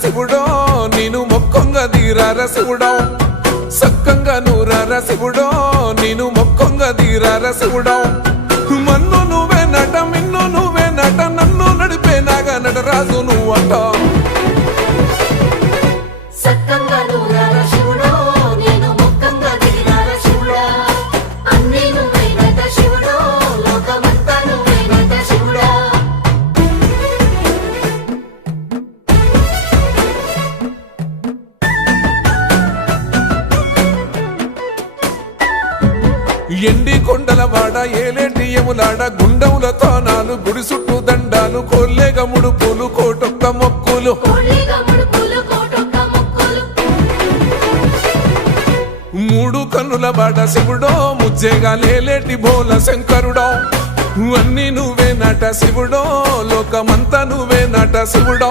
శివుడో నేను మొక్కొంగ దీరార శివుడో సక్కంగా నూర శివుడో నేను మొక్కొంగ దీరార శివుడో మన్ను నువ్వే నట మిన్ను నువ్వే నట నన్ను నడిపే నాగ నటరాజు నువ్వు అంటావు ఎండి కొండల వాడ ఏలేటి ఎములాడ గుండముల తానాలు గుడి చుట్టూ దండాలు కొల్లేగ ముడుపులు కోటొక్క మొక్కులు. మూడు కన్నుల బాట శివుడో ముజ్జేగా లేలేటి బోల శంకరుడో. అన్ని నువ్వే నట శివుడో లోకమంతా నువ్వే నట శివుడో.